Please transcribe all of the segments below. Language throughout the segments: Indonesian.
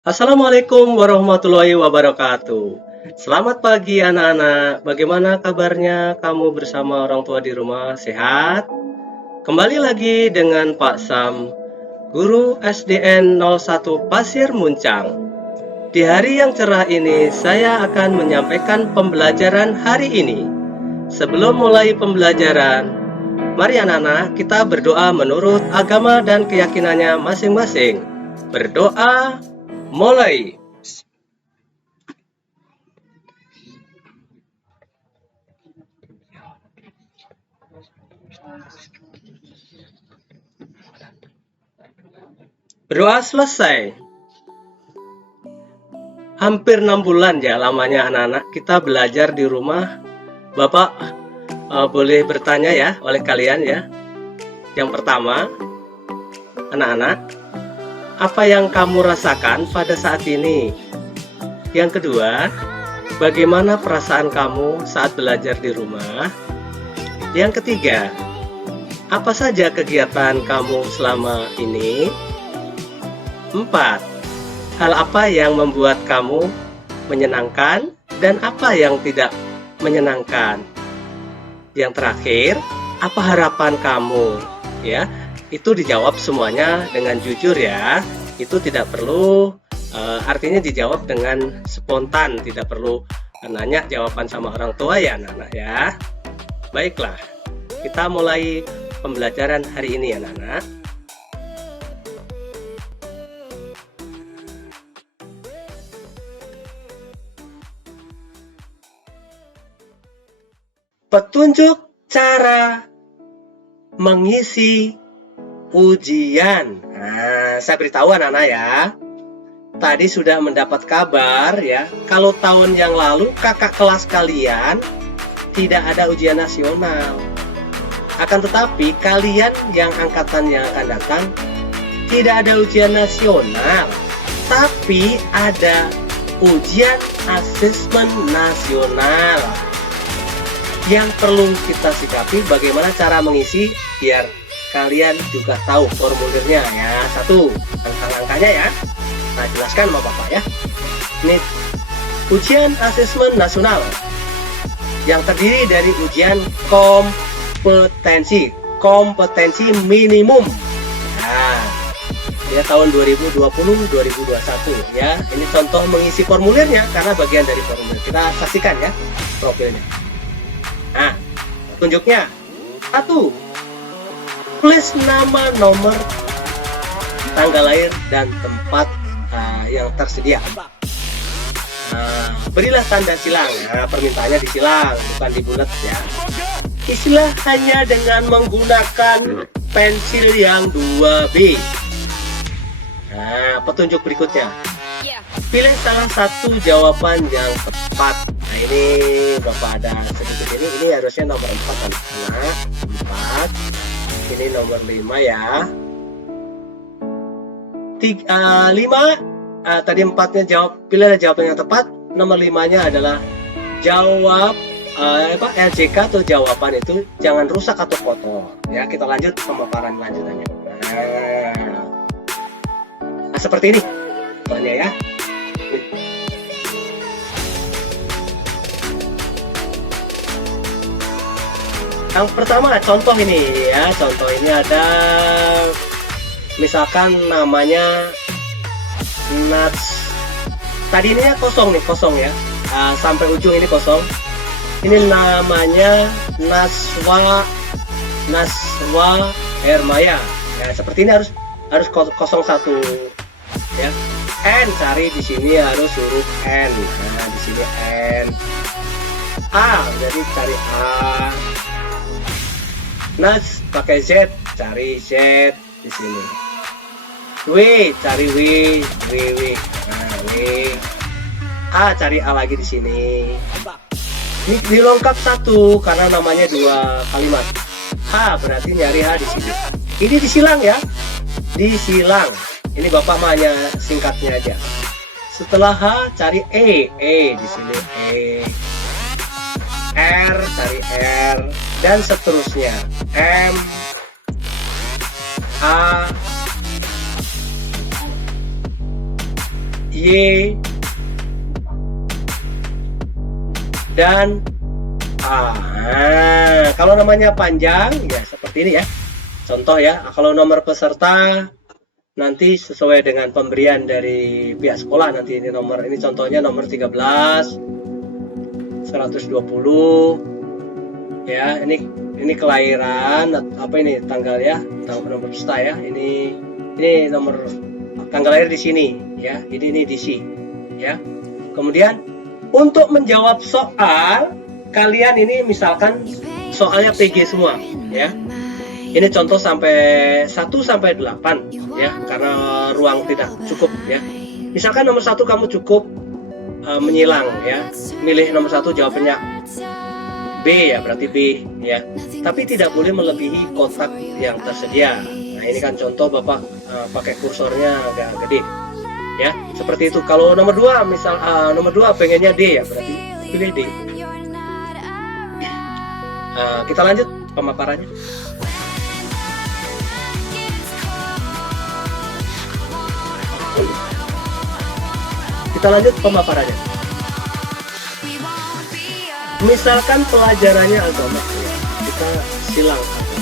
Assalamualaikum warahmatullahi wabarakatuh. Selamat pagi anak-anak. Bagaimana kabarnya kamu bersama orang tua di rumah? Sehat? Kembali lagi dengan Pak Sam, guru SDN 01 Pasir Muncang. Di hari yang cerah ini, saya akan menyampaikan pembelajaran hari ini. Sebelum mulai pembelajaran, mari anak-anak kita berdoa menurut agama dan keyakinannya masing-masing. Berdoa mulai. Berdoa selesai. Hampir 6 bulan ya lamanya anak-anak kita belajar di rumah. Bapak boleh bertanya ya oleh kalian ya. Yang pertama, anak-anak, apa yang kamu rasakan pada saat ini? Yang kedua, bagaimana perasaan kamu saat belajar di rumah? Yang ketiga, apa saja kegiatan kamu selama ini? 4. Hal apa yang membuat kamu menyenangkan dan apa yang tidak menyenangkan? Yang terakhir, apa harapan kamu? Ya, itu dijawab semuanya dengan jujur ya. Itu tidak perlu artinya dijawab dengan spontan, tidak perlu nanya jawaban sama orang tua ya anak-anak ya. Baiklah, kita mulai pembelajaran hari ini anak-anak. Petunjuk cara mengisi ujian. Nah, saya beritahu anak-anak ya. Tadi sudah mendapat kabar ya, kalau tahun yang lalu kakak kelas kalian tidak ada ujian nasional. Akan tetapi kalian yang angkatan yang akan datang tidak ada ujian nasional, tapi ada ujian asesmen nasional. Yang perlu kita sikapi bagaimana cara mengisi biar kalian juga tahu formulirnya ya. 1, angka-angkanya ya. Nah, jelaskan sama Bapak ya. Ini ujian asesmen nasional yang terdiri dari ujian kompetensi minimum. Nah, ya tahun 2020-2021 ya. Ini contoh mengisi formulirnya karena bagian dari formulir. Kita saksikan ya profilnya. Nah, tunjuknya 1. Tulis nama, nomor, tanggal lahir, dan tempat yang tersedia. Berilah tanda silang. Nah, permintaannya disilang, bukan dibulat ya. Isilah hanya dengan menggunakan pensil yang 2B. Nah, petunjuk berikutnya. Pilih salah satu jawaban yang tepat. Nah, ini Bapak ada sedikit ini harusnya nomor 4 anak-anak. 4. Ini nomor 5 ya. 5. Tadi 4-nya jawab, pilihlah jawaban yang tepat. Nomor 5-nya adalah jawab LJK atau jawaban itu jangan rusak atau kotor. Ya, kita lanjut pemaparan lanjutannya. Nah, seperti ini contohnya ya. Yang pertama contoh ini ya, contoh ini ada misalkan namanya Nats. Tadi ini kosong ya. Sampai ujung ini kosong. Ini namanya Naswa Hermaya. Ya, seperti ini harus 01 ya. N cari di sini harus huruf N. Nah, di sini N. A jadi cari A. Nas pakai Z, cari Z di sini. W cari W. Nah, W. A cari A lagi di sini. Ini dilengkap 1 karena namanya 2 kalimat. H berarti nyari H di sini. Ini disilang ya. Disilang. Ini Bapak hanya singkatnya aja. Setelah H cari E di sini E. R cari R dan seterusnya. M A Y, dan A. Nah, kalau namanya panjang ya seperti ini ya. Contoh ya, kalau nomor peserta nanti sesuai dengan pemberian dari pihak sekolah, nanti ini nomor, ini contohnya nomor 13, 120 ya. Ini kelahiran apa ini tanggal ya, tanggal nomor peserta ya. Ini nomor tanggal lahir di sini ya. Ini DC ya. Kemudian untuk menjawab soal, kalian ini misalkan soalnya PG semua ya. Ini contoh sampai 1 sampai 8 ya, karena ruang tidak cukup ya. Misalkan nomor 1 kamu cukup menyilang ya. Milih nomor 1 jawabannya B ya, berarti B ya. Tapi tidak boleh melebihi kotak yang tersedia. Nah, ini kan contoh Bapak pakai kursornya agak gede. Ya, seperti itu. Kalau nomor 2 misal nomor 2 pengennya D ya, berarti pilih D. Kita lanjut pemaparannya. Kita lanjut pemaparannya. Misalkan pelajarannya agama, ya, kita silang agama.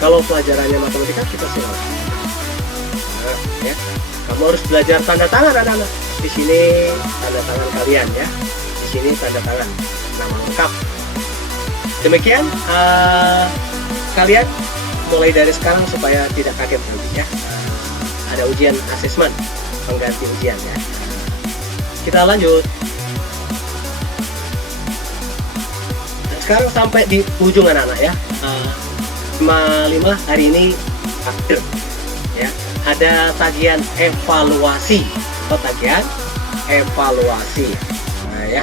Kalau pelajarannya matematika, kita silang. Nah, ya, kamu harus belajar tanda tangan anak-anak. Di sini tanda tangan kalian ya. Di sini tanda tangan nama lengkap. Demikian kalian mulai dari sekarang supaya tidak kaget nanti ya. Ada ujian asesmen pengganti ujian ya. Kita lanjut. Dan sekarang sampai di ujung anak-anak ya. 5 hari ini akhir ya. Ada tagihan evaluasi. Apa tagihan evaluasi? Nah ya.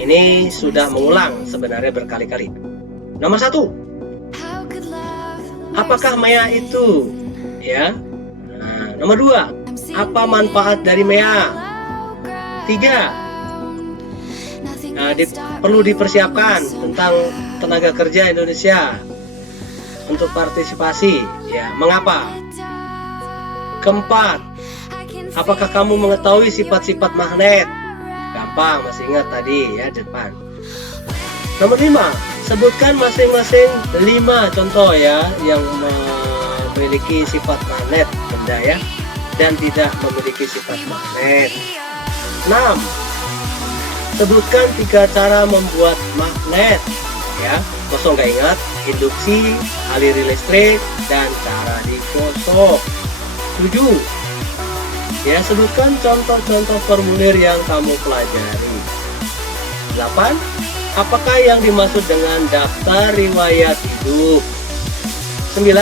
Ini sudah mengulang sebenarnya berkali-kali. Nomor 1, apakah MEA itu? Ya. Nah, nomor 2, apa manfaat dari MEA? 3, perlu dipersiapkan tentang tenaga kerja Indonesia untuk partisipasi. Ya, mengapa? Keempat, apakah kamu mengetahui sifat-sifat magnet? Gampang, masih ingat tadi ya depan. Nomor 5, sebutkan masing-masing 5 contoh ya yang memiliki sifat magnet benda ya, dan tidak memiliki sifat magnet. 6, sebutkan 3 cara membuat magnet ya. Kosong nggak ingat, induksi, aliran listrik, dan cara digosok. 7, ya, sebutkan contoh-contoh formulir yang kamu pelajari. 8, apakah yang dimaksud dengan daftar riwayat hidup? 9,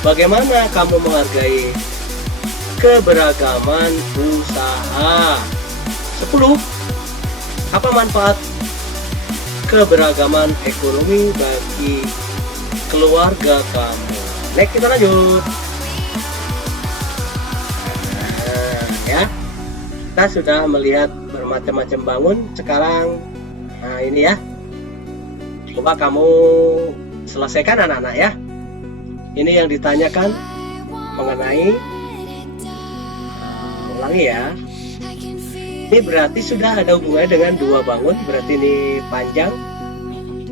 bagaimana kamu menghargai keberagaman usaha? 10, apa manfaat keberagaman ekonomi bagi keluarga kamu? Next, kita lanjut. Ya, kita sudah melihat bermacam-macam bangun. Sekarang ini ya, coba kamu selesaikan anak-anak ya. Ini yang ditanyakan mengenai ulangi ya. Ini berarti sudah ada hubungannya dengan 2 bangun. Berarti ini panjang,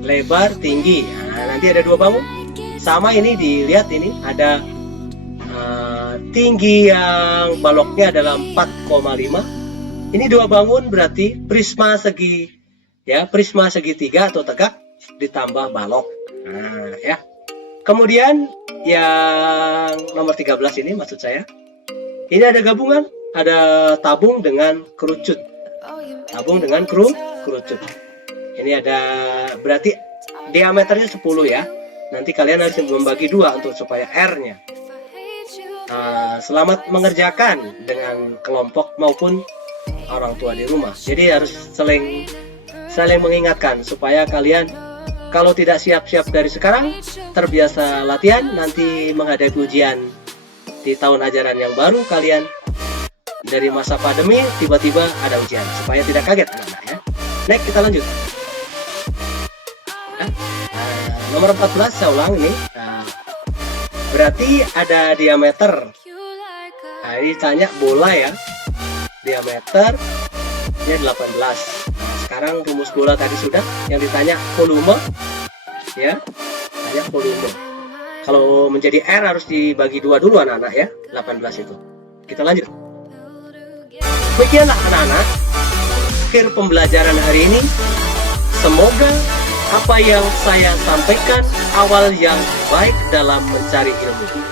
lebar, tinggi. Nah, nanti ada 2 bangun. Sama ini dilihat, ini ada tinggi yang baloknya adalah 4,5. Ini 2 bangun berarti prisma segi ya, prisma segitiga atau tegak ditambah balok. Nah, ya. Kemudian yang nomor 13 ini maksud saya. Ini ada gabungan, ada tabung dengan kerucut. Tabung dengan kerucut. Ini ada berarti diameternya 10 ya. Nanti kalian harus membagi 2 untuk supaya R-nya. Selamat mengerjakan dengan kelompok maupun orang tua di rumah. Jadi harus saling mengingatkan supaya kalian kalau tidak siap-siap dari sekarang, terbiasa latihan, nanti menghadapi ujian di tahun ajaran yang baru, kalian dari masa pandemi tiba-tiba ada ujian, supaya tidak kaget anak-anak ya. Next, kita lanjut. Nomor 14 saya ulang ini. Berarti ada diameter Nah, ini ditanya bola ya. Diameternya 18. Sekarang rumus bola tadi sudah. Yang ditanya volume ya. Tanya volume. Kalau menjadi R harus dibagi 2 dulu anak-anak ya. 18 itu. Kita lanjut. Demikianlah anak-anak akhir pembelajaran hari ini. Semoga apa yang saya sampaikan awal yang baik dalam mencari ilmu.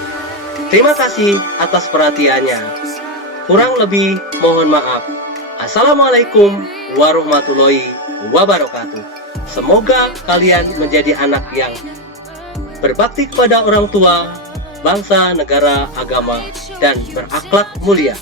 Terima kasih atas perhatiannya. Kurang lebih mohon maaf. Assalamualaikum warahmatullahi wabarakatuh. Semoga kalian menjadi anak yang berbakti kepada orang tua, bangsa, negara, agama, dan berakhlak mulia.